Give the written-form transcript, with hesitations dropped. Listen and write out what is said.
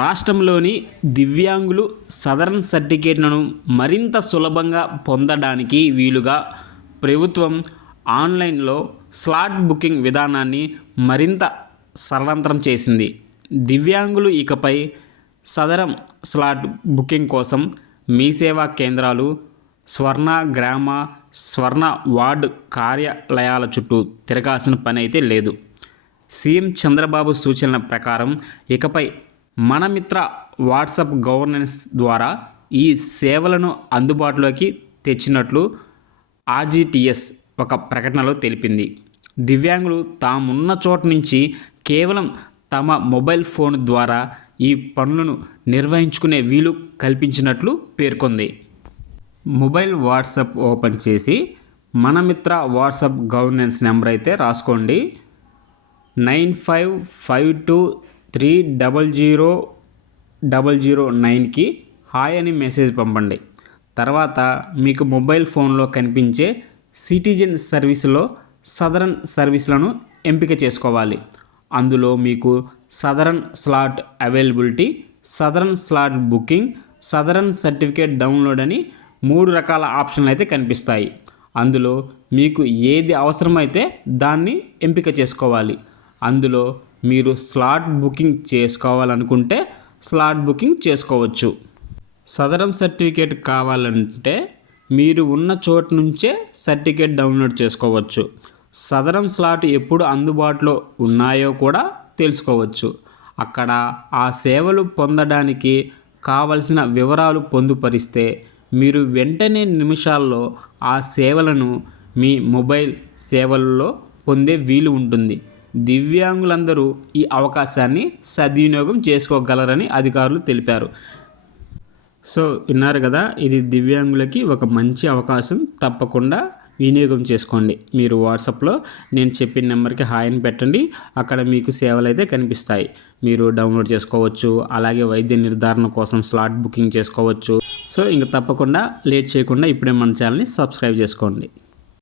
రాష్ట్రంలోని దివ్యాంగులు సదరన్ సర్టిఫికేట్లను మరింత సులభంగా పొందడానికి వీలుగా ప్రభుత్వం ఆన్లైన్లో స్లాట్ బుకింగ్ విధానాన్ని మరింత సరళతరం చేసింది. దివ్యాంగులు ఇకపై సదరన్ స్లాట్ బుకింగ్ కోసం మీ సేవా కేంద్రాలు, స్వర్ణ గ్రామ, స్వర్ణ వార్డు కార్యాలయాల చుట్టూ తిరగాల్సిన పని అయితే లేదు. సీఎం చంద్రబాబు సూచనల ప్రకారం ఇకపై మన మిత్ర వాట్సాప్ గవర్నెన్స్ ద్వారా ఈ సేవలను అందుబాటులోకి తెచ్చినట్లు ఆర్జిటిఎస్ ఒక ప్రకటనలో తెలిపింది. దివ్యాంగులు తామున్న చోట నుంచి కేవలం తమ మొబైల్ ఫోన్ ద్వారా ఈ పనులను నిర్వహించుకునే వీలు కల్పించినట్లు పేర్కొంది. మొబైల్ వాట్సాప్ ఓపెన్ చేసి మన మిత్ర వాట్సాప్ గవర్నెన్స్ నెంబర్ అయితే రాసుకోండి. 9552300009కి హాయ్ అని మెసేజ్ పంపండి. తర్వాత మీకు మొబైల్ ఫోన్లో కనిపించే సిటిజన్ సర్వీస్లో సదరన్ సర్వీసులను ఎంపిక చేసుకోవాలి. అందులో మీకు southern slot availability, southern slot booking, southern certificate download అని 3 రకాల ఆప్షన్లు అయితే కనిపిస్తాయి. అందులో మీకు ఏది అవసరమైతే దాన్ని ఎంపిక చేసుకోవాలి. అందులో మీరు స్లాట్ బుకింగ్ చేసుకోవాలనుకుంటే స్లాట్ బుకింగ్ చేసుకోవచ్చు. సదరన్ సర్టిఫికేట్ కావాలంటే మీరు ఉన్న చోటు నుంచే సర్టిఫికేట్ డౌన్లోడ్ చేసుకోవచ్చు. సదరన్ స్లాట్ ఎప్పుడు అందుబాటులో ఉన్నాయో కూడా తెలుసుకోవచ్చు. అక్కడ ఆ సేవలు పొందడానికి కావలసిన వివరాలు పొందుపరిస్తే మీరు వెంటనే నిమిషాల్లో ఆ సేవలను మీ మొబైల్ సేవల్లో పొందే వీలు ఉంటుంది. దివ్యాంగులందరూ ఈ అవకాశాన్ని సద్వినియోగం చేసుకోగలరని అధికారులు తెలిపారు. సో విన్నారు కదా, ఇది దివ్యాంగులకి ఒక మంచి అవకాశం. తప్పకుండా వినియోగం చేసుకోండి. మీరు వాట్సాప్లో నేను చెప్పిన నెంబర్కి హాయ్ అని పెట్టండి. అక్కడ మీకు సేవలు అయితే కనిపిస్తాయి. మీరు డౌన్లోడ్ చేసుకోవచ్చు. అలాగే వైద్య నిర్ధారణ కోసం స్లాట్ బుకింగ్ చేసుకోవచ్చు. సో ఇంక తప్పకుండా లేట్ చేయకుండా ఇప్పుడే మన ఛానల్ని సబ్స్క్రైబ్ చేసుకోండి.